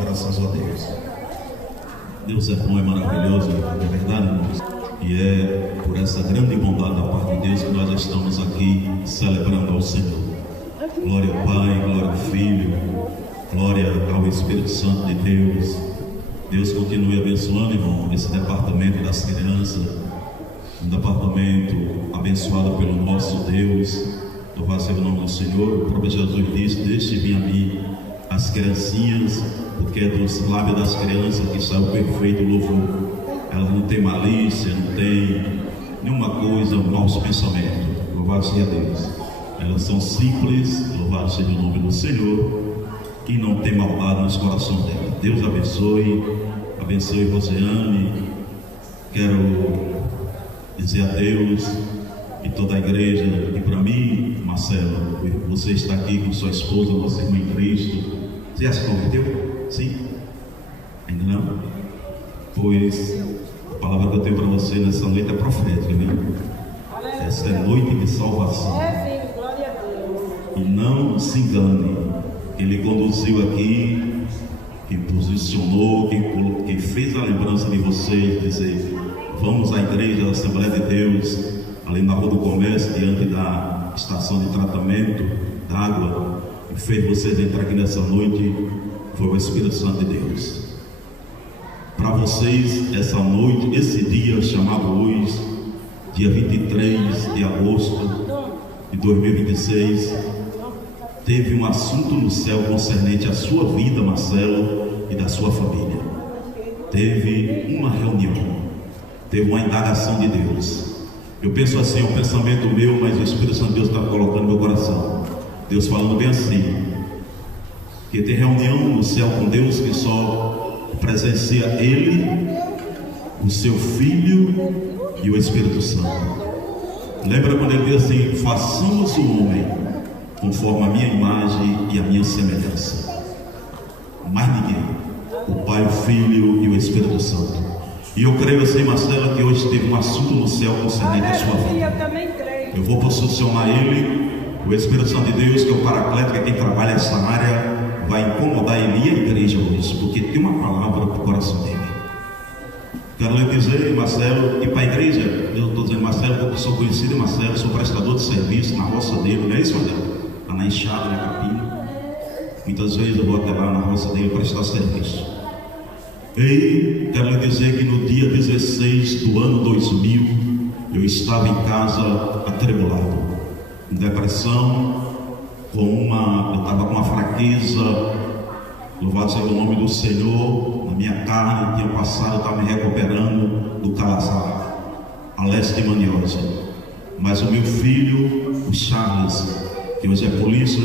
Graças a Deus. Deus é bom, é maravilhoso, é verdade, irmãos? E é por essa grande bondade da parte de Deus que nós estamos aqui celebrando ao Senhor. Glória ao Pai, glória ao Filho, glória ao Espírito Santo de Deus. Deus continue abençoando, irmão, esse departamento das crianças, um departamento abençoado pelo nosso Deus. Louvado seja o nome do Senhor. O próprio Jesus disse: deixe vir a mim as criancinhas, porque é dos lábios das crianças que sai o perfeito louvor. Elas não têm malícia, não têm nenhuma coisa, maus pensamentos. Louvado seja Deus. Elas são simples, louvado seja o nome do Senhor, e não tem maldade nos corações delas. Deus abençoe, abençoe Rosiane. Quero dizer a Deus e toda a igreja, e para mim, Marcelo, você está aqui com sua esposa, nossa irmã em Cristo. Você já se converteu? Sim? Ainda não? Pois a palavra que eu tenho para você nessa noite é profética, né? Essa é noite de salvação. Glória a Deus. E não se engane, Ele conduziu aqui, que posicionou, que fez a lembrança de vocês, dizer: vamos à igreja da Assembleia de Deus, ali na Rua do Comércio, diante da estação de tratamento da água, e fez vocês entrar aqui nessa noite. Foi o Espírito Santo de Deus. Para vocês, essa noite, esse dia chamado hoje, dia 23 de agosto de 2026, teve um assunto no céu concernente à sua vida, Marcelo, e da sua família. Teve uma reunião, teve uma indagação de Deus. Eu penso assim, é um pensamento meu, mas o Espírito Santo de Deus está colocando no meu coração. Deus falando bem assim, que tem reunião no céu com Deus que só presencia Ele, o seu Filho e o Espírito Santo. Lembra quando Ele diz assim: façamos o homem conforme a minha imagem e a minha semelhança. Mais ninguém, o Pai, o Filho e o Espírito Santo. E eu creio assim, Marcela, que hoje teve um assunto no céu concernente à sua vida. Eu também creio. Eu vou posicionar Ele, o Espírito Santo de Deus, que é o Paracleto, que é quem trabalha essa área, vai incomodar ele e a igreja hoje, porque tem uma palavra para o coração dele. Quero lhe dizer, Marcelo, que para a igreja, eu estou dizendo Marcelo, porque sou conhecido em Marcelo, sou prestador de serviço na roça dele, não é isso, Marcelo? Lá na enxada, na capina. Muitas vezes eu vou até lá na roça dele prestar serviço. E quero lhe dizer que no dia 16 do ano 2000, eu estava em casa atribulado, em depressão, eu estava com uma fraqueza, louvado seja o nome do Senhor, na minha carne, tinha passado, eu estava me recuperando do calazar, a leishmaniose. Mas o meu filho, o Charles, que hoje é polícia,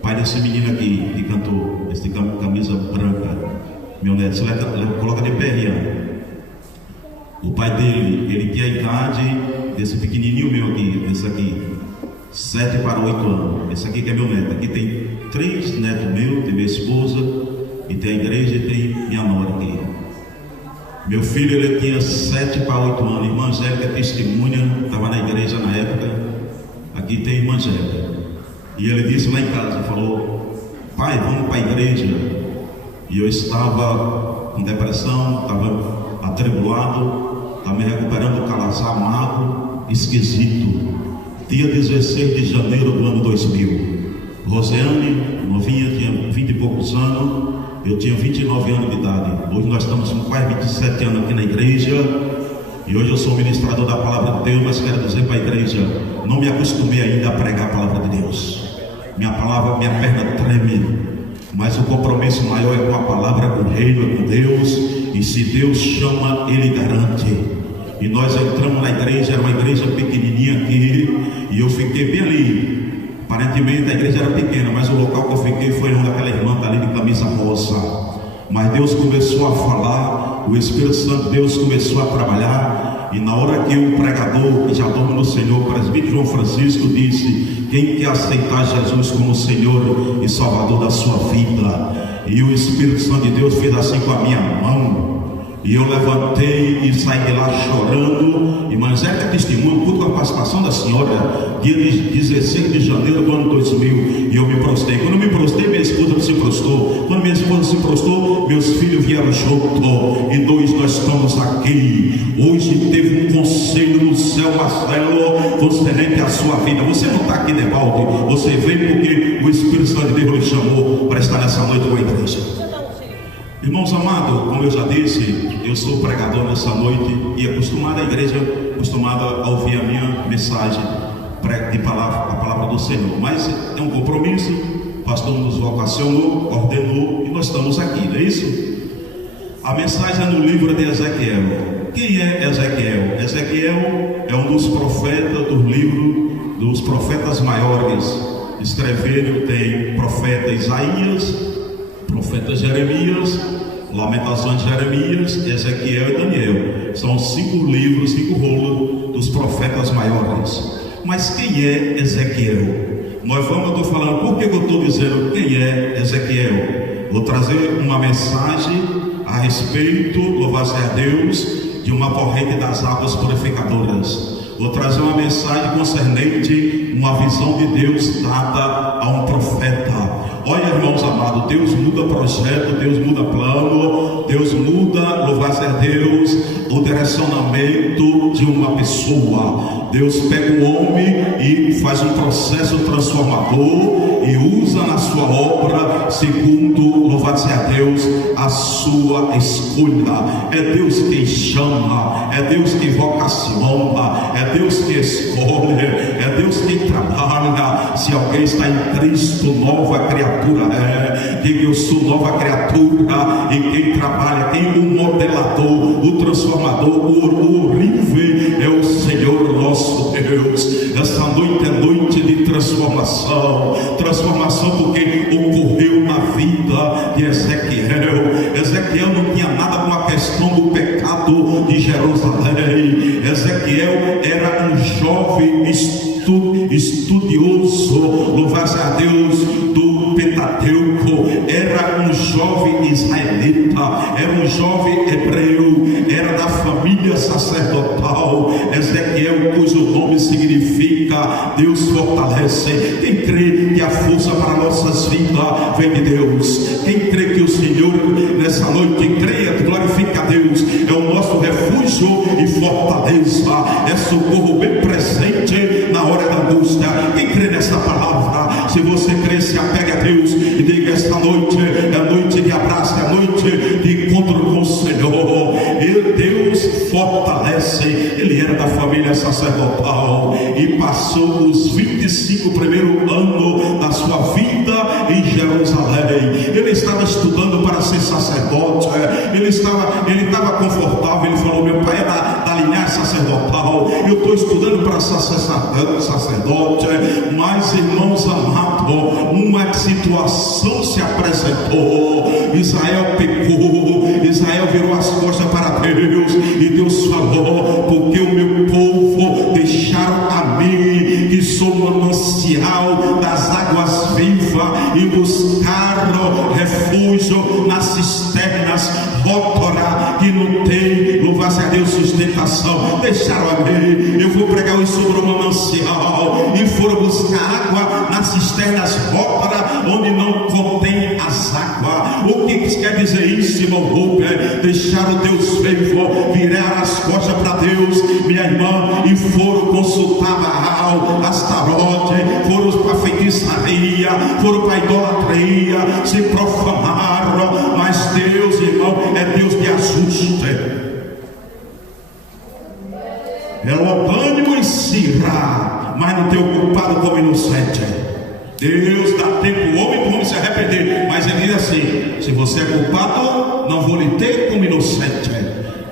pai desse menino aqui, que cantou, esse de camisa branca, meu neto, coloca de pé, Rian. O pai dele, ele tinha a idade desse pequenininho meu aqui, esse aqui, 7 para 8 anos. Esse aqui que é meu neto. Aqui tem 3 netos meus, tem minha esposa, e tem a igreja, e tem minha nora aqui. Meu filho, ele tinha 7 para 8 anos. Irmã Angélica é testemunha, estava na igreja na época. Aqui tem irmã Angélica. E ele disse lá em casa, falou: pai, vamos para a igreja. E eu estava com depressão, estava atribulado, estava me recuperando do calazar amargo, esquisito. Dia 16 de janeiro do ano 2000. Rosiane, novinha, tinha 20 e poucos anos. Eu tinha 29 anos de idade. Hoje nós estamos com quase 27 anos aqui na igreja. E hoje eu sou ministrador da palavra de Deus, mas quero dizer para a igreja: não me acostumei ainda a pregar a palavra de Deus. Minha perna treme. Mas o compromisso maior é com a palavra, com o reino, é com Deus. E se Deus chama, Ele garante. E nós entramos na igreja, era uma igreja pequenininha aqui, e eu fiquei bem ali. Aparentemente a igreja era pequena, mas o local que eu fiquei foi onde aquela irmã está ali de camisa rosa. Mas Deus começou a falar, o Espírito Santo de Deus começou a trabalhar, e na hora que o pregador, que já dorme no Senhor, o presbítero João Francisco, disse: quem quer aceitar Jesus como Senhor e Salvador da sua vida? E o Espírito Santo de Deus fez assim com a minha mão. E eu levantei e saí de lá chorando. Irmã Angélica é testemunho, com a participação da senhora, dia 16 de janeiro do ano 2000. E eu me prostrei. Quando eu me prostrei, minha esposa se prostrou. Quando minha esposa se prostrou, meus filhos vieram junto e nós estamos aqui. Hoje teve um conselho no céu, Marcelo, concerente à sua vida. Você não está aqui de balde, você veio porque o Espírito Santo de Deus lhe chamou para estar nessa noite com a igreja. Irmãos amados, como eu já disse, eu sou pregador nessa noite e acostumado a igreja, acostumada a ouvir a minha mensagem de palavra, a palavra do Senhor. Mas é um compromisso, o pastor nos vocacionou, ordenou e nós estamos aqui, não é isso? A mensagem é no livro de Ezequiel. Quem é Ezequiel? Ezequiel é um dos profetas do livro dos profetas maiores. Escreveram, tem profeta Isaías, profeta Jeremias, Lamentações de Jeremias, Ezequiel e Daniel. São 5 livros, 5 rolos dos profetas maiores. Mas quem é Ezequiel? Eu estou falando, por que eu estou dizendo quem é Ezequiel? Vou trazer uma mensagem a respeito, louvado seja Deus, de uma corrente das águas purificadoras. Vou trazer uma mensagem concernente uma visão de Deus dada a um profeta. Olha, irmãos amados, Deus muda projeto, Deus muda plano, Deus muda, louvado seja Deus, o direcionamento de uma pessoa. Deus pega o homem e faz um processo transformador e usa na sua obra segundo, louvado seja Deus, a sua escolha. É Deus quem chama, é Deus que vocaciona, é Deus que escolhe, é Deus quem trabalha. Se alguém está em Cristo, nova criatura é. Diga, eu sou nova criatura. E quem trabalha, quem o modelador, o transformador, o horrível é o Senhor nosso Deus. Essa noite é noite de transformação. Transformação porque ocorreu na vida de Ezequiel. Ezequiel não tinha nada com a questão do pecado de Jerusalém. Ezequiel era um jovem estudioso, louvado a Deus, do Pentateuco. Era um jovem israelita, era um jovem hebreu, era da família sacerdotal. Ezequiel, cujo nome significa Deus fortalece. Quem crê que a força para nossas vidas vem de Deus? Quem crê que o Senhor nessa noite creia, glorifica a Deus, é o nosso refúgio e fortaleza, é socorro bem presente na hora da angústia. Quem crê nessa palavra? Se você crê, se apegue a Deus e diga: esta noite é noite de abraço, é noite de encontro com o Senhor. E Deus fortalece. Ele era da família sacerdotal e passou os 25 primeiros anos da sua vida em Jerusalém. Ele estava estudando para ser sacerdote. Ele estava confortável. Ele falou: meu pai é da linhagem sacerdotal, eu estou estudando para ser sacerdote. Mas, irmãos amados, uma situação se apresentou. Israel pecou, Israel virou as costas para Deus, e Deus falou: porque o meu povo deixaram a mim, que sou manancial das águas vivas, e buscaram refúgio nas cisternas rótora, que não tem, louvado a Deus, sustentação. Deixaram a mim. Eu vou pregar hoje sobre o manancial, e foram buscar água nas cisternas rótora, onde não contém as águas. O que quer dizer isso, irmão Rubem? Deixaram Deus vivo, viraram as costas para Deus, minha irmã, e foram consultar Baal, Astarote, foram para a feitiçaria, foram para a idolatria, se profanaram. Mas Deus, irmão, é Deus de ajuste. É lobânimo em Sirá, mas não tem o culpado como inocente. Deus dá tempo ao homem para o homem se arrepender, mas ele diz assim: se você é culpado, não vou lhe ter como inocente.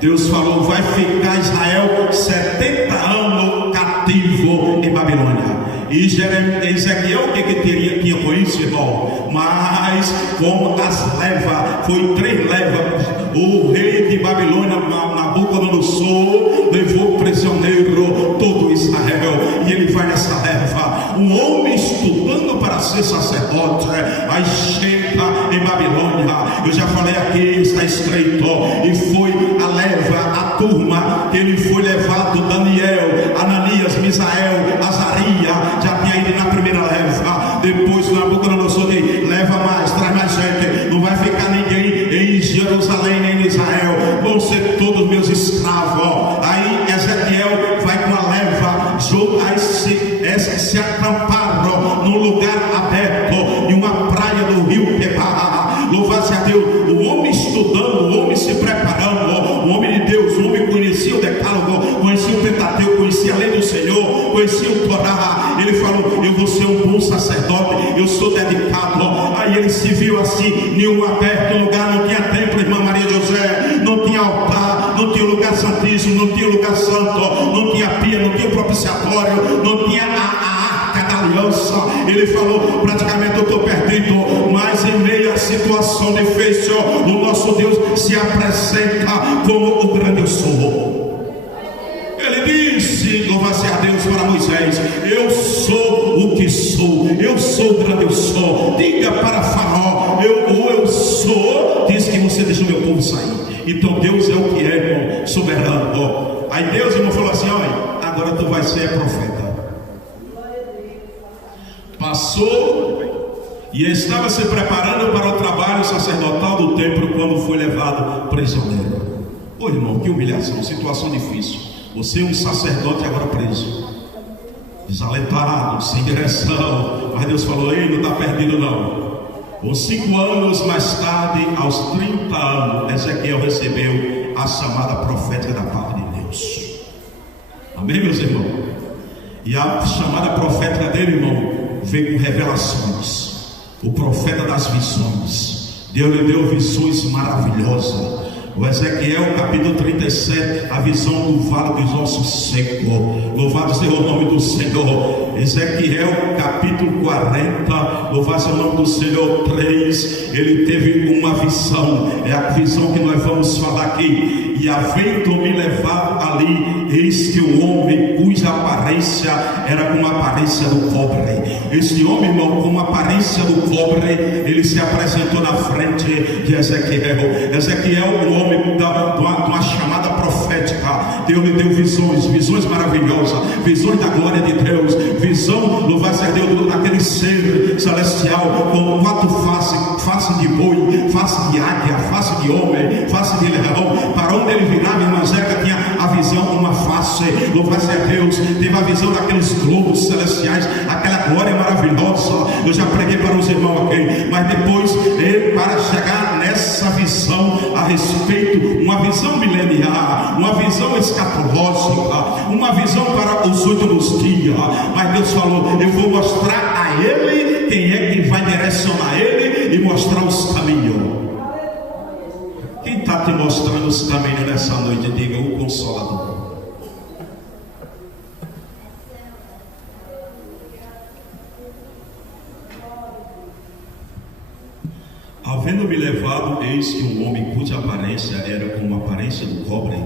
Deus falou: vai ficar Israel 70 anos cativo em Babilônia. E Ezequiel, o que tinha com isso, irmão? Mas como as levas, foi 3 levas, o rei de Babilônia, Nabucodonosor, levou prisioneiro todo Israel, e ele vai nessa leva. Um homem estudando para ser sacerdote, aí chega em Babilônia. Eu já falei aqui, está escrito, e foi a leva, a turma, que ele foi levado: Daniel, Ananias, Misael, Azarias, já tinha ido na primeira leva. Depois o Nabucodonosor diz: leva mais, traz mais gente, não vai ficar ninguém em se viu assim, nenhum aberto lugar, não tinha templo, irmã Maria José, não tinha altar, não tinha lugar santíssimo, não tinha lugar santo, não tinha pia, não tinha propiciatório, não tinha a arca da aliança. Ele falou, praticamente eu estou perdido, mas em meio à situação difícil, o nosso Deus se apresenta como o grande eu sou. Ele disse, louva-se a Deus, para Moisés: eu sou o que sou, eu sou o grande eu sou. Diga para Faraó, eu sou, diz que você deixa o meu povo sair. Então Deus é o que é, irmão, soberano. Aí Deus, irmão, falou assim: olha, agora tu vai ser profeta. Passou e estava se preparando para o trabalho sacerdotal do templo quando foi levado prisioneiro. Ô irmão, que humilhação, situação difícil. Você é um sacerdote agora preso, desalentado, sem direção. Mas Deus falou: ei, não está perdido não. Com 5 anos mais tarde, aos 30 anos, Ezequiel recebeu a chamada profética da parte de Deus. Amém, meus irmãos? E a chamada profética dele, irmão, veio com revelações. O profeta das visões. Deus lhe deu visões maravilhosas. O Ezequiel capítulo 37, a visão do vale dos ossos secos. Louvado seja o nome do Senhor. Ezequiel capítulo 40, louvado seja o nome do Senhor 3. Ele teve uma visão, é a visão que nós vamos falar aqui. E havendo-me levado ali, eis que o homem cuja aparência era como a aparência do cobre. Este homem, irmão, com a aparência do cobre, ele se apresentou na frente de Ezequiel. Ezequiel, o homem de uma chamada profética, Deus lhe deu visões maravilhosas, visões da glória de Deus, visão, louvado seja Deus, daquele ser celestial com 4 faces: face de boi, face de águia, face de homem, face de leão. Para onde ele virava, irmã Zeca tinha a visão, uma face, louvado seja Deus, teve a visão daqueles globos celestiais, aquela glória maravilhosa. Eu já preguei para os irmãos aqui, mas depois ele, para chegar nessa visão a respeito, uma visão mileniar, uma visão escatológica, uma visão para os últimos dias. Mas Deus falou: eu vou mostrar a ele quem é que vai direcionar ele e mostrar os caminhos. Quem está te mostrando os caminhos nessa noite? Diga: o Consolador. Havendo-me levado, eis que um homem cuja aparência era como a aparência do cobre,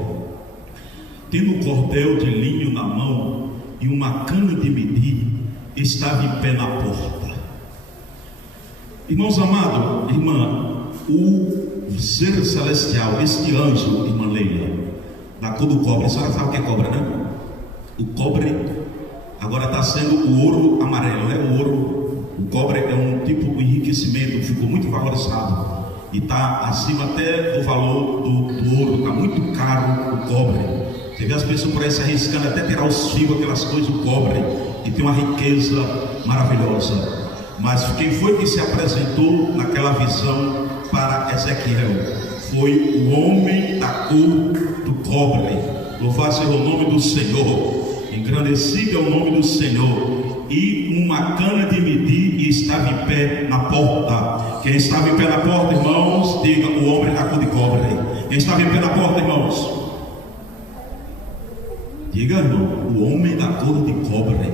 tendo um cordel de linho na mão e uma cana de medir, estava em pé na porta. Irmãos amados, irmã, o ser celestial, este anjo, irmã Leila, da cor do cobre, a senhora sabe o que é cobre, né? O cobre agora está sendo o ouro amarelo, né? O ouro. O cobre é um tipo de enriquecimento, ficou muito valorizado e está acima até do valor do ouro, está muito caro o cobre. Você vê as pessoas por aí se arriscando até tirar os fios, aquelas coisas do cobre, e tem uma riqueza maravilhosa. Mas quem foi que se apresentou naquela visão para Ezequiel? Foi o homem da cor do cobre. Louvado seja o nome do Senhor, engrandecido é o nome do Senhor. E uma cana de medir, e estava em pé na porta. Quem estava em pé na porta, irmãos? Diga: o homem da cor de cobre. Quem estava em pé na porta, irmãos? Diga, irmão: o homem da cor de cobre.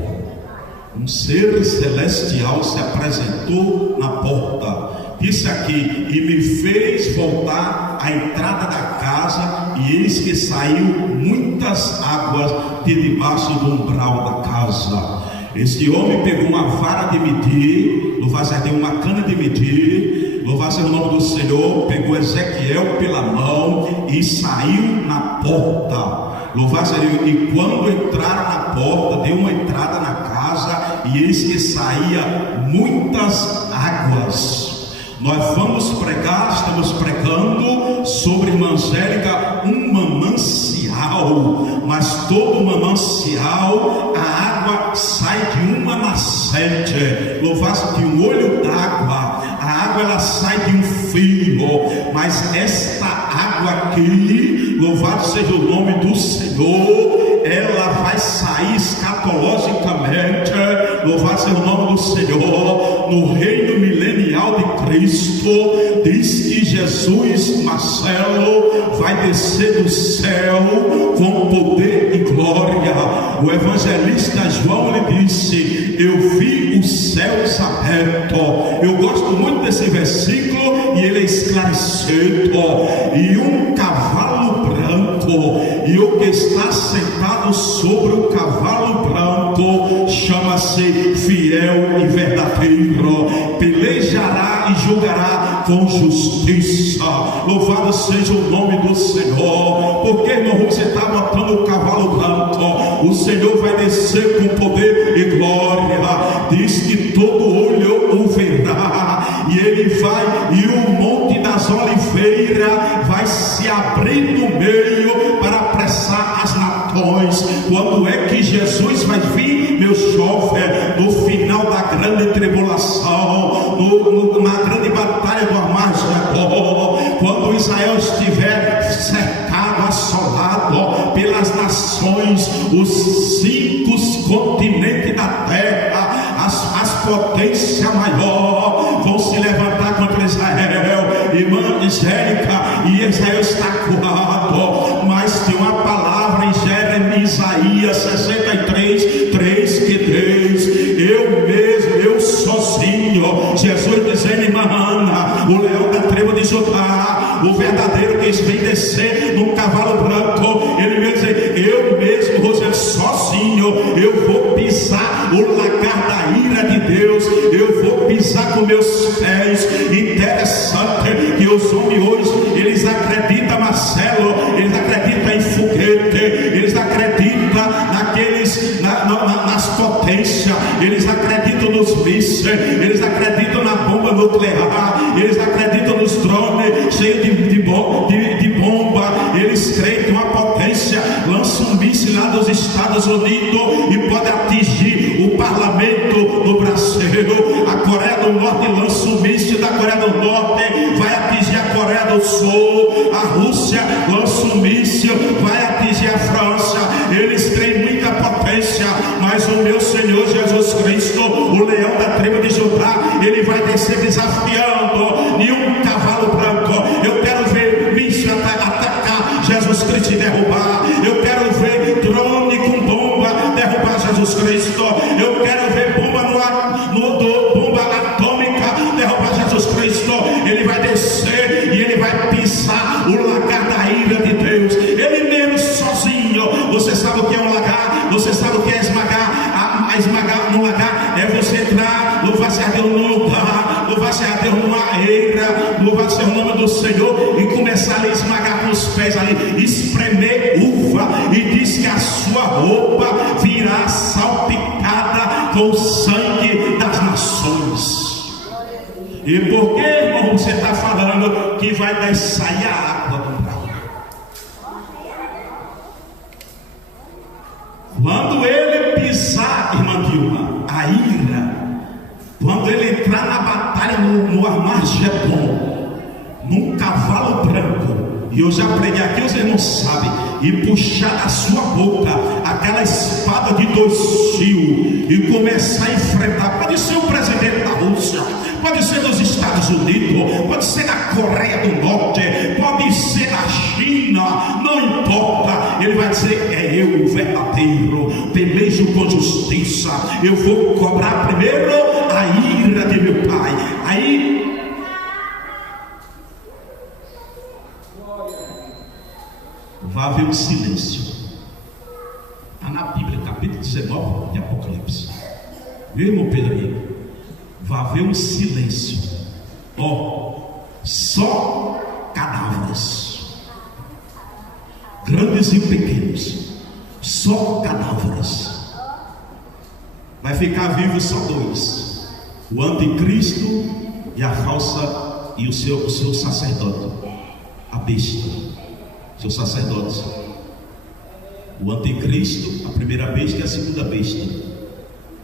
Um ser celestial se apresentou na porta. Disse aqui: e me fez voltar à entrada da casa, e eis que saiu muitas águas de debaixo do umbral da casa. Este homem pegou uma vara de medir, louvado seja Deus, uma cana de medir, louvado seja o nome do Senhor, pegou Ezequiel pela mão e saiu na porta. Louvado seja Deus. E quando entraram na porta, deu uma entrada na casa, e eis que saía muitas águas. Nós vamos pregar, estamos pregando sobre, irmã Angélica, um manancial, mas todo manancial, a água sai de uma nascente. Louvado de um olho d'água, a água ela sai de um fio, mas esta água aqui, louvado seja o nome do Senhor, ela vai sair escatologicamente, louvado seja o nome do Senhor, no reino milenial final de Cristo, diz que Jesus, Marcelo, vai descer do céu com poder e glória. O evangelista João lhe disse: eu vi os céus abertos. Eu gosto muito desse versículo e ele é esclarecedor. E um cavalo branco, e o que está sentado sobre o cavalo branco chama-se Fiel e Verdadeiro, pelejará e julgará com justiça. Louvado seja o nome do Senhor. Porque, irmão, você está botando o cavalo branco, o Senhor vai descer com poder e glória. Diz que todo olho o verá, e ele vai, e o monte das oliveiras vai se abrir no meio para apressar as nações. Quando é que Jesus vai vir, meu jovem? No final da grande tribulação, na grande batalha do Armagedon, quando Israel estiver cercado, assolado pelas nações, os 5 continentes da terra, as potências maiores vão se levantar contra Israel. Irmã Angélica, e Israel está curado, mas tem uma palavra em Isaías 63, 3, que diz: eu mesmo, eu sozinho. Jesus dizendo, irmã Ana, o leão da tribo de Judá, o verdadeiro que vem descer num cavalo branco, ele mesmo diz: eu mesmo, você sozinho, eu vou pisar o lagar da ira de Deus, eu vou pisar com meus pés. Interessante que os homens hoje, eles acreditam, Marcelo, eles acreditam em foguete, eles acreditam nas potências, eles acreditam nos mísseis, eles acreditam na bomba nuclear, eles acreditam nos drones cheios de bomba. Eles creem que uma potência lança um míssil lá dos Estados Unidos e pode atingir o parlamento do Brasil. A Coreia do Norte lança um míssil da Coreia do Norte, vai atingir a Coreia do Sul. A Rússia lança um míssil, vai atingir a França. Eles têm muita potência, mas o meu Senhor Jesus Cristo, o leão da tribo de Judá, ele vai descer desafiando em um cavalo branco. Eu quero ver míssil atacar Jesus Cristo e derrubar. Eu quero ver drone com bomba derrubar Jesus Cristo. Eu quero ver bomba bomba atômica derrubar Jesus Cristo. Ele vai descer e ele vai pisar o lagar da ira de Deus. Ele mesmo sozinho. Você sabe o que é um lagar? Você sabe o que é esmagar? Esmagar no lagar é você entrar, louvar-se a Deus num lugar, louvar-se a Deus numa eira, louvar-se o nome do Senhor e começar a esmagar com os pés ali, espremer uva, e diz que a sua roupa virá salpicada com o sangue das nações. E por que, irmão, você está falando que vai sair a água do brau? Quando ele pisar, irmã Dilma, a ira, quando ele entrar na batalha no Armagedon, num cavalo branco, e eu já preguei aqui, os irmãos sabem, e puxar da sua boca aquela espada de 2 fios e começar a enfrentar, pode ser o presidente da Rússia, pode ser dos Estados Unidos, pode ser da Coreia do Norte, pode ser da China, não importa. Ele vai dizer: é eu o verdadeiro, pelejo com justiça, eu vou cobrar primeiro a ira de meu Pai. Aí vai haver um silêncio. Está na Bíblia, capítulo 19 de Apocalipse. Viu, irmão Pedro aí? Vai haver um silêncio. Só cadáveres, grandes e pequenos, só cadáveres. Vai ficar vivo só 2: o anticristo e a falsa, e o seu sacerdote, a besta, seu sacerdote. O anticristo, a primeira besta, e a segunda besta,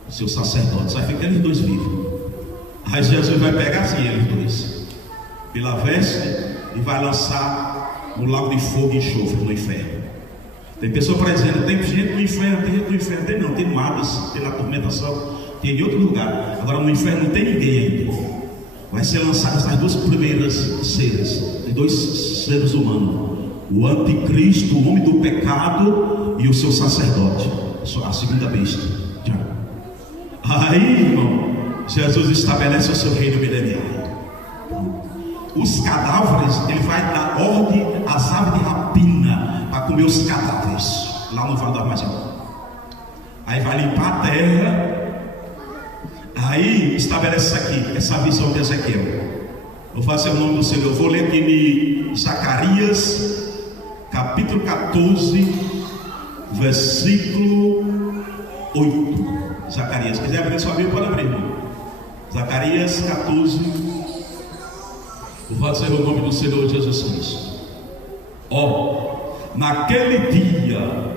o seu sacerdote. Vai ficar eles 2 vivos. Aí Jesus vai pegar assim eles 2 pela veste e vai lançar no lago de fogo e enxofre no inferno. Tem pessoa para dizer: tem gente no inferno, tem gente no inferno. Tem não, tem no Hades, tem na tormentação, tem em outro lugar. Agora no inferno não tem ninguém ainda. vai ser lançado essas duas primeiras seres, dois seres humanos: o anticristo, o homem do pecado, e o seu sacerdote, a segunda besta. Aí, irmão, Jesus estabelece o seu reino milenial. Os cadáveres, ele vai dar ordem às aves de rapina para comer os cadáveres lá no Vale do Armazém. Aí vai limpar a terra. Aí estabelece isso aqui, essa visão de Ezequiel. Vou fazer o nome do Senhor. Eu vou ler aqui em Zacarias, capítulo 14, versículo 8. Zacarias, se quiser abrir sua Bíblia, pode abrir, irmão. Zacarias 14. Vou fazer o nome do Senhor Jesus Cristo. Naquele dia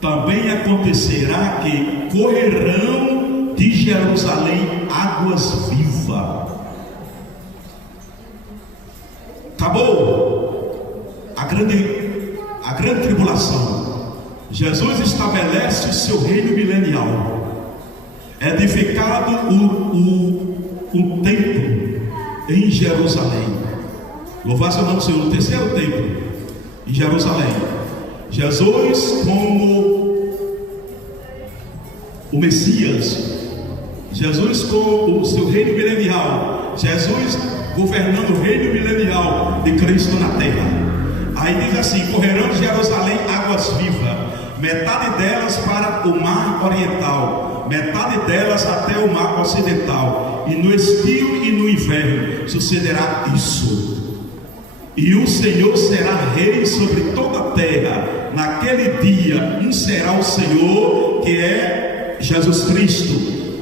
também acontecerá que correrão de Jerusalém águas vivas. Acabou a grande tribulação. Jesus estabelece o seu reino milenial. Edificado o templo em Jerusalém. Louvado seja o nome do Senhor. O terceiro templo em Jerusalém. Jesus como o Messias, Jesus com o seu reino milenial, Jesus governando o reino milenial de Cristo na terra. Aí diz assim: correrão de Jerusalém águas vivas, metade delas para o mar oriental, metade delas até o mar ocidental, e no estio e no inverno sucederá isso. E o Senhor será rei sobre toda a terra. Naquele dia, será o Senhor, que é Jesus Cristo,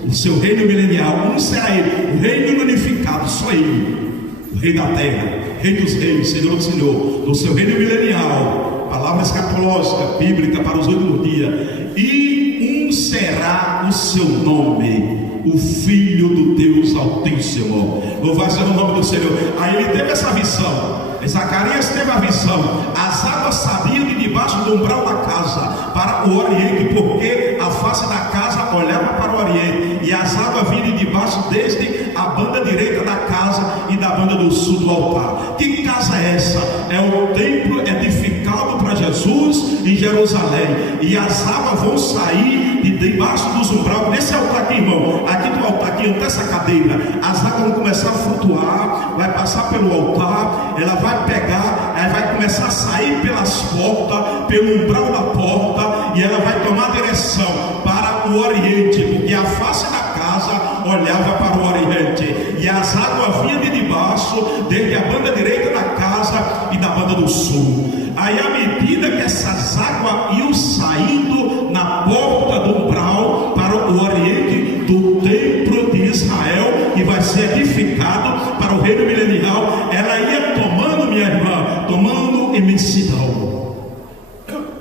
o seu reino milenial. Será ele, o reino unificado, só ele, o rei da terra, rei dos reis, Senhor do Senhor, do seu reino milenial. Palavra escatológica, bíblica para os últimos dias. E será o seu nome, o Filho do Deus Altíssimo. Louvado seja o nome do Senhor. Aí ele teve essa visão. Zacarias teve a visão. As águas saíam de debaixo do umbral da casa para o oriente, porque a face da casa olhava para o oriente, e as águas vinham de debaixo desde a banda direita da casa e da banda do sul do altar. Que casa é essa? É o templo edificado para Jesus em Jerusalém, e as águas vão sair de debaixo dos umbral. Nesse altar aqui, irmão, aqui do altar aqui, onde essa cadeira, as águas vão começar a flutuar, vai passar pelo altar, ela vai pegar, aí vai começar a sair pelas portas, pelo umbral da porta, e ela vai tomar direção para o oriente, porque a face da casa olhava para o oriente, e as águas vinham de debaixo, desde a banda direita da casa e da banda do sul. Aí, à medida que essas águas iam saindo na porta do umbral para o oriente do templo de Israel, que vai ser edificado para o reino milenial, ela ia tomando, minha irmã, tomando imensidão.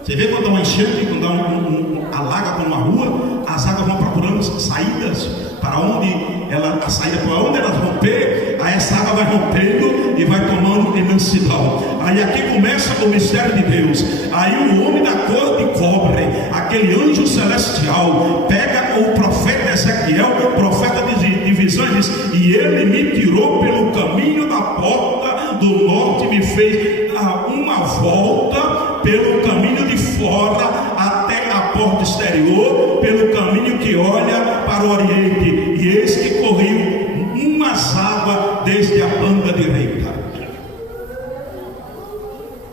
Você vê quando dá uma enchente, quando dá alaga com uma rua, as águas vão procurando saídas para onde a saída para onde elas romper, aí essa água vai rompendo e vai tomando imensidão. Aí aqui começa o mistério de Deus. Aí o homem da cor de cobre, aquele anjo celestial, pega o profeta Ezequiel, o profeta de visões, diz: e ele me tirou pelo caminho da porta do norte, me fez dar uma volta pelo caminho de fora até a porta exterior, pelo caminho que olha para o oriente, e eis que corriam umas águas desde a banda direita.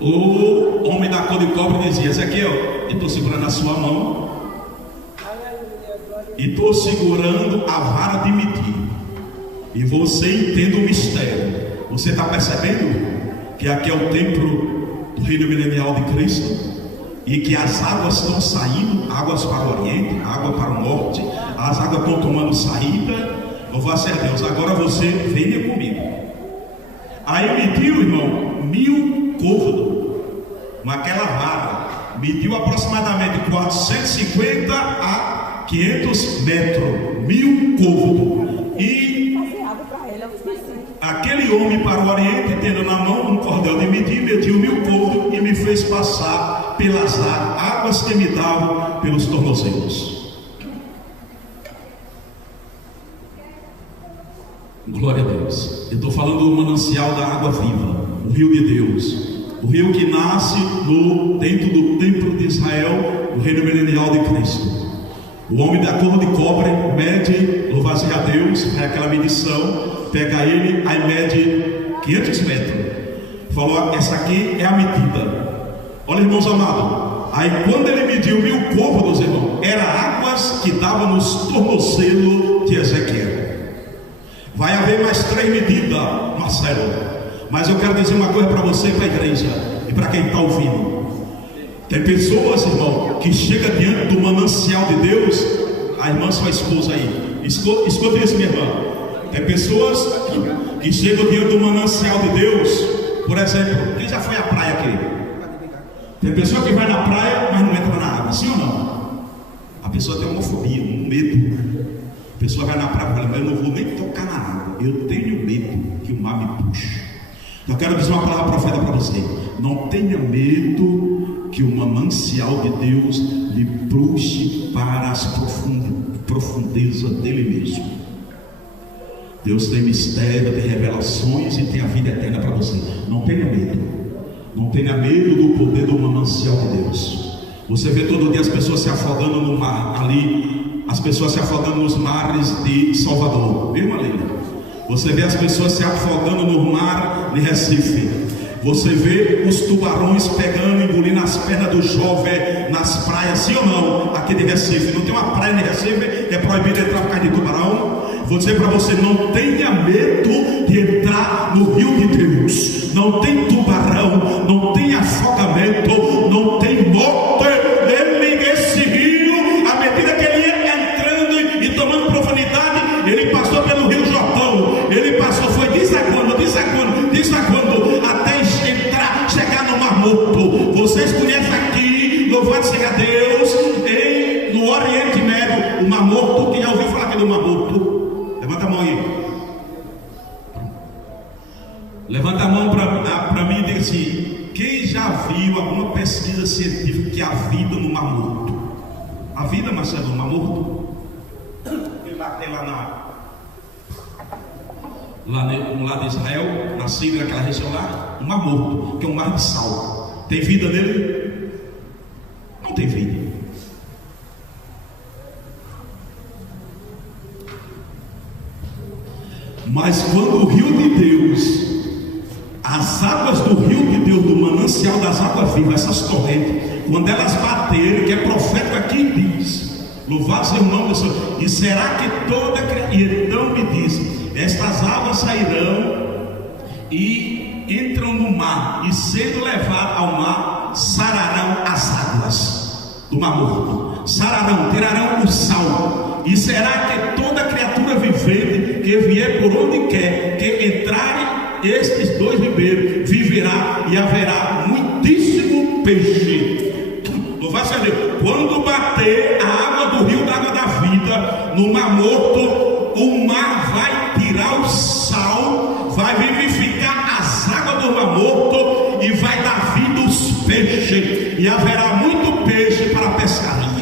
O homem da cor de cobre dizia: Ezequiel, eu estou segurando a sua mão e estou segurando a vara de medir, e você entende o mistério. Você está percebendo que aqui é o templo do reino milenial de Cristo, e que as águas estão saindo, águas para o oriente, água para o norte, as águas estão tomando saída. Louvado seja Deus. Agora você venha comigo. Aí mediu, irmão, 1000 côvados com aquela vara, mediu aproximadamente 450 a 500 metros, 1000 côvados. E aquele homem para o oriente, tendo na mão um cordel de medir, mediu 1000 côvados e me fez passar pelas águas que me davam pelos tornozelos. Glória a Deus. falando do manancial da água viva, o rio de Deus, o rio que nasce dentro do templo de Israel, o reino milenial de Cristo. O homem da cor de cobre mede, louvado a Deus, é aquela medição, pega ele, aí mede 500 metros. Falou, essa aqui é a medida. Olha, irmãos amados, aí quando ele mediu 1000 côvados, irmãos, eram águas que davam nos tornozelos de Ezequiel. Vai haver mais 3 medidas, Marcelo. Mas eu quero dizer uma coisa para você e para a igreja, e para quem está ouvindo. Tem pessoas, irmão, que chegam diante do manancial de Deus. A irmã, sua esposa aí, escuta isso, minha irmã. Tem pessoas que chegam diante do manancial de Deus. Por exemplo, quem já foi à praia aqui? Tem pessoa que vai na praia, mas não entra na água, sim ou não? A pessoa tem homofobia, um medo. A pessoa vai na praia e fala, mas eu não vou nem tocar na água, eu tenho medo que o mar me puxe. Então eu quero dizer uma palavra profeta para você. Não tenha medo que o manancial de Deus lhe puxe para as profundezas dele mesmo. Deus tem mistério, tem revelações e tem a vida eterna para você. Não tenha medo. Não tenha medo do poder do manancial de Deus. Você vê todo dia as pessoas se afogando no mar ali, as pessoas se afogando nos mares de Salvador, viu, Leila? Você vê as pessoas se afogando no mar de Recife. Você vê os tubarões pegando, engolindo as pernas do jovem nas praias, sim ou não? Aqui de Recife, não tem uma praia de Recife que é proibido entrar por causa de tubarão? Vou dizer para você, não tenha medo de entrar no rio de Deus. Não tem tubarão, não tem afogamento, não tem morte. Esse rio, à medida que ele ia entrando e tomando profundidade, ele passou pelo rio Jordão. Ele passou, foi desaguando, até entrar, chegar no Mar Morto. Vocês conhecem aqui, louvado seja Deus, no Oriente Médio, o Mar Morto. Quem já ouviu falar aqui do Mar Morto? Levanta a mão aí. Levanta a mão para mim e diga assim: quem já viu alguma pesquisa científica que há vida no Mar Morto? A vida, Marcelo, no Mar Morto? Ele bateu lá no lado de Israel, na Síria, naquela região lá, o Mar Morto, que é um mar de sal. Tem vida nele? Não tem vida. Mas quando o rio de Deus, as águas do rio de Deus, do manancial das águas vivas, essas torrentes, quando elas baterem, que é profético aqui, diz: louvado seja o nome do Senhor. E será que toda criatura, e então me diz: estas águas sairão e entram no mar, e sendo levadas ao mar, sararão as águas do Mar Morto, sararão, tirarão o sal. E será que toda criatura vivente que vier por onde quer, que entrarem estes 2 ribeiros, viverá, e haverá muitíssimo peixe. Louvado seja Deus. Quando bater a água do rio da água da vida no Mar Morto, o mar vai tirar o sal, vai vivificar as águas do Mar Morto e vai dar vida aos peixes, e haverá muito peixe para a pescaria.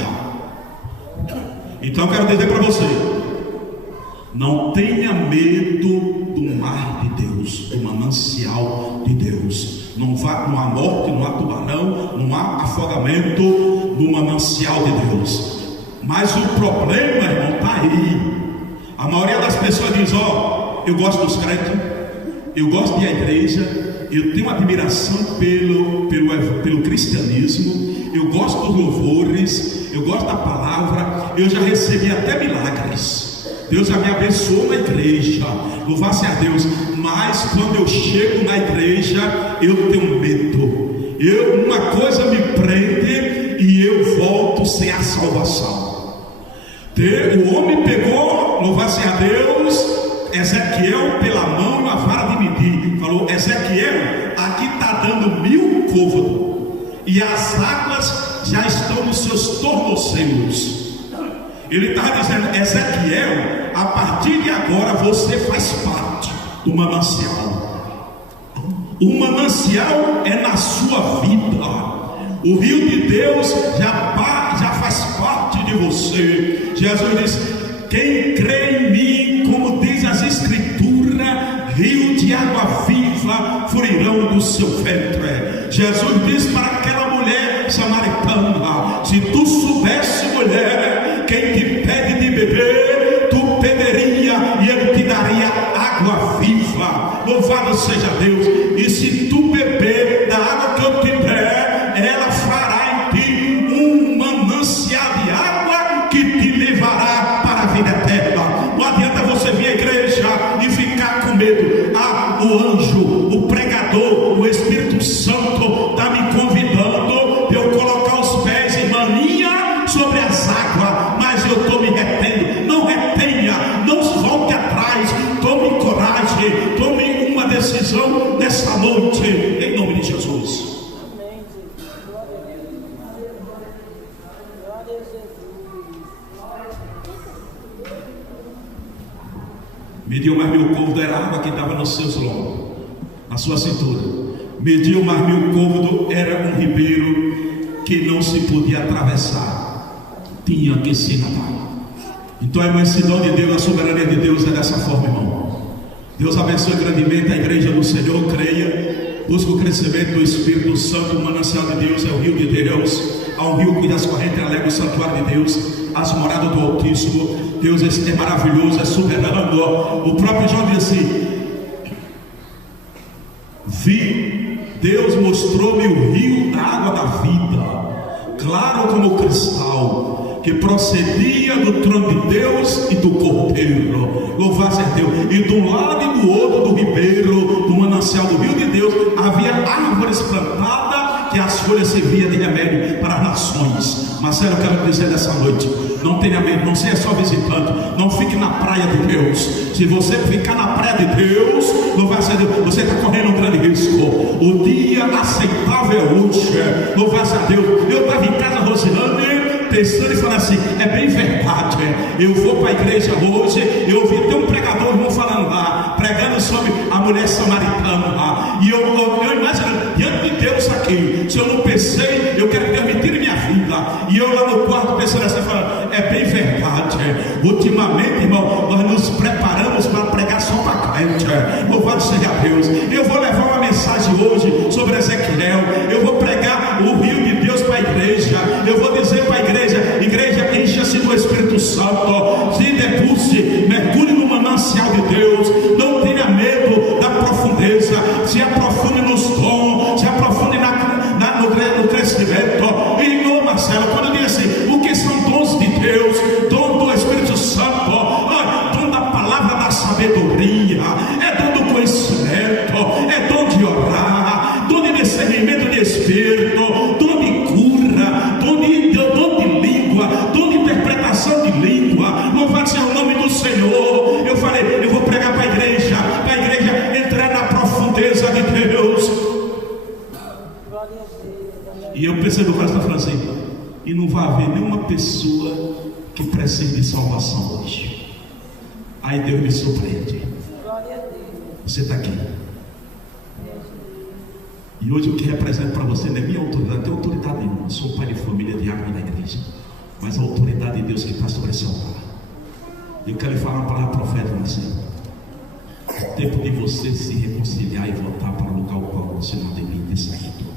Então eu quero dizer para você: não tenha medo do mar de Deus, do manancial de Deus. Não há morte, não há tubarão, não há afogamento no manancial de Deus. Mas o problema, irmão, está aí. A maioria das pessoas diz: ó, eu gosto dos crentes, eu gosto de a igreja, eu tenho admiração pelo cristianismo, eu gosto dos louvores, eu gosto da palavra, eu já recebi até milagres, Deus já me abençoou na igreja, louvado-se a Deus. Mas quando eu chego na igreja, eu tenho medo. Uma coisa me prende e eu volto sem a salvação. O homem pegou, louvado-se a Deus, Ezequiel pela mão na vara de medir. Falou: Ezequiel, aqui está dando 1000 côvados e as águas já estão nos seus tornozelos. Ele está dizendo: Ezequiel, a partir de agora você faz parte do manancial. O manancial é na sua vida. O rio de Deus já faz parte de você. Jesus diz: quem crê em mim, como diz as escrituras, rio de água viva fluirão do seu ventre. Jesus disse para aquela mulher samaritana: se tu soubesse, mulher, quem te pede de beber, tu pediria e ele te daria água viva. Louvado seja Deus. E se tu beber da água que eu te der, ela fará em ti um manancial de água que te levará para a vida eterna. Não adianta você vir à igreja e ficar com medo. O anjo, o pregador, o Espírito Santo está me convidando para eu colocar os pés em maninha sobre as águas, mas eu estou me retendo. Não retenha, não volte atrás, tome coragem, tome uma decisão nessa noite, em nome de Jesus. Amém, Jesus. Glória a Deus. Glória a Jesus. Mediu mais 1000 côvados, era a água que estava nos seus lombos, na sua cintura. Mediu mais 1000 côvados, era um ribeiro que não se podia atravessar, tinha que se nadar. Então a imensidão de Deus, a soberania de Deus é dessa forma, irmão. Deus abençoe grandemente a igreja do Senhor. Creia, busque o crescimento do Espírito Santo. O manancial de Deus é o rio de Deus. Há um rio cujas correntes alegam o santuário de Deus, as moradas do Altíssimo. Deus é maravilhoso, é soberano. O próprio João disse assim: Deus mostrou-me o rio da água da vida, claro como cristal, que procedia do trono de Deus e do Cordeiro. Louvado seja Deus. E de um lado e do outro do ribeiro, do manancial do rio de Deus, havia árvores plantadas, que as folhas serviam de remédio para as nações. Marcelo, eu quero dizer nessa noite: não tenha medo, não seja só visitante, não fique na praia de Deus. Se você ficar na praia de Deus, louvado seja Deus, você está correndo um grande risco. O dia aceitável é hoje. Louvado seja Deus. Eu estava em casa, Rosilane, pensando e falando assim: é bem verdade, eu vou para a igreja hoje. Eu ouvi ter um pregador, irmão, falando lá, pregando sobre a mulher samaritana lá, e eu imaginando diante de Deus aqui. Se eu não pensei, eu quero que Deus me tire minha vida. E eu lá no quarto pensando assim, falando: é bem verdade. Ultimamente, irmão, nós nos preparamos para pregar só para crente. Louvado seja Deus. Eu vou levar uma mensagem hoje sobre Ezequiel. Eu vou pregar o rio de Deus para a igreja. Eu vou dizer para a igreja, encha-se do Espírito Santo, se debruce, mergulhe no manancial de Deus. Não tenha medo da profundeza. Se aprofunde nos dons, se aprofunde no crescimento. E não, Marcelo, quando eu digo assim, o que são dons de Deus? Dom do Espírito Santo, dom da palavra da sabedoria, é dom do conhecimento, é dom de orar, dom de discernimento de espírito, dom de cura, dom de língua, dom de interpretação de língua. Louvado seja o nome do Senhor. Eu falei, eu vou pregar para a igreja entrar na profundeza de Deus. E eu pensei no caso da frase assim: e não vai haver nenhuma pessoa que precise de salvação hoje. Aí Deus me surpreende. Você está aqui. E hoje o que representa para você não é minha autoridade, não tem autoridade nenhuma. Eu sou pai de família, diácono da igreja, mas a autoridade de Deus que está sobre esse altar. Eu quero lhe falar uma palavra profética, Marcelo. É tempo de você se reconciliar e voltar para o lugar ao qual você não deveria ter saído.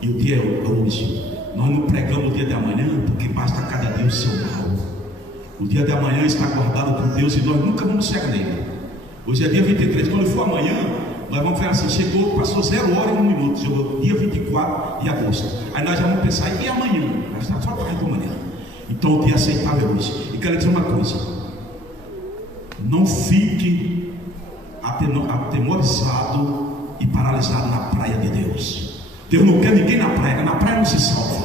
E o dia é hoje. Nós não pregamos o dia de amanhã, porque basta cada dia o seu mal. O dia de amanhã está guardado por Deus e nós nunca vamos chegar nele. Hoje é dia 23, quando for amanhã, nós vamos ver assim: chegou, passou 0 hora e 1 minuto, chegou dia 24 de agosto. Aí nós já vamos pensar: e amanhã? Nós estamos só para amanhã. Então o dia aceitável hoje. E quero dizer uma coisa: não fique atemorizado e paralisado na praia de Deus. Deus não quer ninguém na praia não se salva.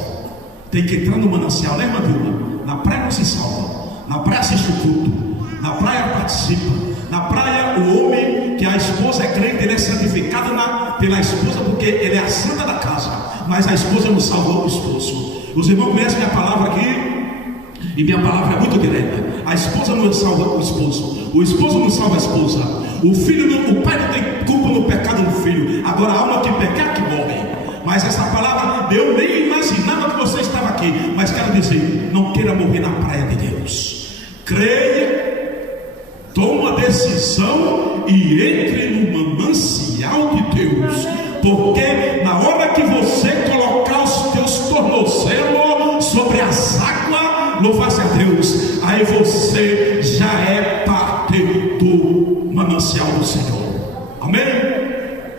Tem que entrar no manancial, né, irmã Vilma? Na praia não se salva. Na praia assiste o culto, na praia participa. Na praia, o homem que a esposa é crente, ele é santificado pela esposa, porque ele é a santa da casa, mas a esposa não salvou o esposo. Os irmãos conhecem minha palavra aqui, e minha palavra é muito direta. A esposa não salva o esposo não salva a esposa, o pai não tem culpa no pecado do filho. Agora a alma que pecar, que morre. Mas essa palavra, eu nem imaginava que você estava aqui. Mas quero dizer, não queira morrer na praia de Deus. Creia, toma uma decisão e entre porque na hora que você colocar os teus tornozelos sobre as águas, louva-se a Deus, aí você já é parte do manancial do Senhor. Amém?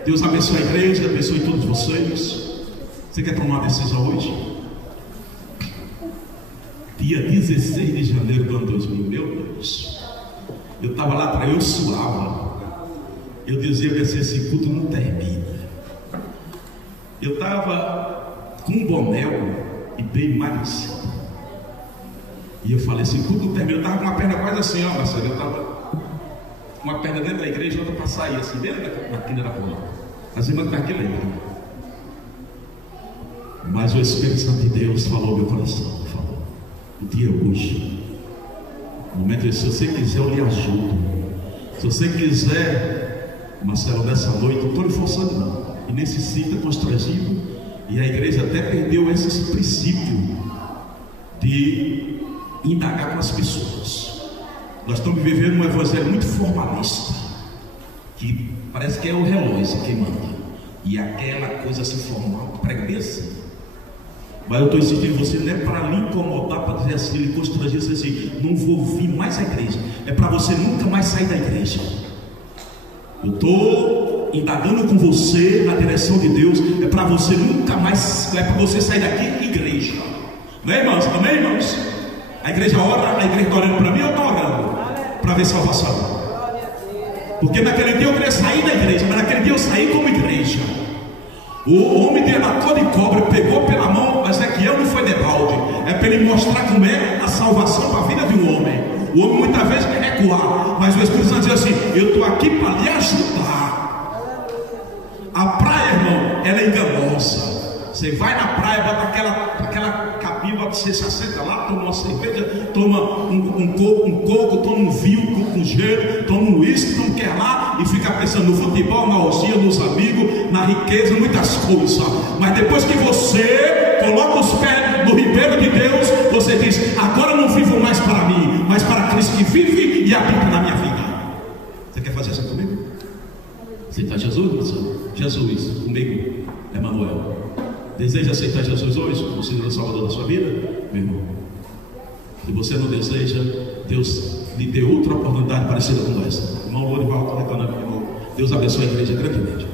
Deus abençoe a igreja, abençoe todos vocês. Você quer tomar uma decisão hoje? Dia 16 de janeiro do ano 2000, meu Deus, eu estava lá atrás, eu suava. Eu dizia que esse culto não termina. Eu estava com um boné e bem emagrecido. E eu falei, esse culto não termina. Eu estava com uma perna quase assim, ó, Marcelo. Eu estava com uma perna dentro da igreja e outra para sair, assim, bem na quina da porta. As irmãs estão aqui lembrando. Mas o Espírito Santo de Deus falou ao meu coração, falou, o dia é hoje. No momento, se você quiser, eu lhe ajudo. Se você quiser, Marcelo, nessa noite, não estou lhe forçando não. E necessita, constrangido. E a igreja até perdeu esse princípio de indagar com as pessoas. Nós estamos vivendo um evangelho muito formalista, que parece que é o relógio que manda. E aquela coisa assim formal, prega assim. Mas eu estou insistindo, você não é para lhe incomodar, para dizer assim, lhe constranger, assim, não vou vir mais à igreja. É para você nunca mais sair da igreja. Eu estou indagando com você na direção de Deus. É para você nunca mais, é para você sair daqui igreja. Não é, irmãos? Amém, irmãos? A igreja ora, a igreja está orando para mim ou está orando? Para ver salvação. Porque naquele dia eu queria sair da igreja, mas naquele dia eu saí como igreja. O homem de na cor de cobra pegou pela mão, mas Ezequiel não foi de balde. É para ele mostrar como é a salvação para a vida de um homem. O homem muitas vezes quer recuar, mas o Espírito Santo diz assim, eu estou aqui para lhe ajudar. A praia, irmão, ela é enganosa. Você vai na praia, bota aquela capiva, você se assenta lá, toma uma cerveja, toma um coco, toma um vinho com gelo, toma um uísque, toma um que lá, e fica pensando no futebol, na orgia, nos amigos, na riqueza, muitas coisas. Mas depois que você coloca os pés no ribeiro de Deus, você diz, agora não vivo mais para mim, mas para Cristo que vive e habita na minha vida. Você quer fazer isso comigo? Aceitar Jesus? Jesus, comigo, Emanuel. Deseja aceitar Jesus hoje como Senhor e Salvador da sua vida? Meu irmão, se você não deseja, Deus lhe dê outra oportunidade parecida com essa. Irmão, Lourival, Deus abençoe a igreja grandemente.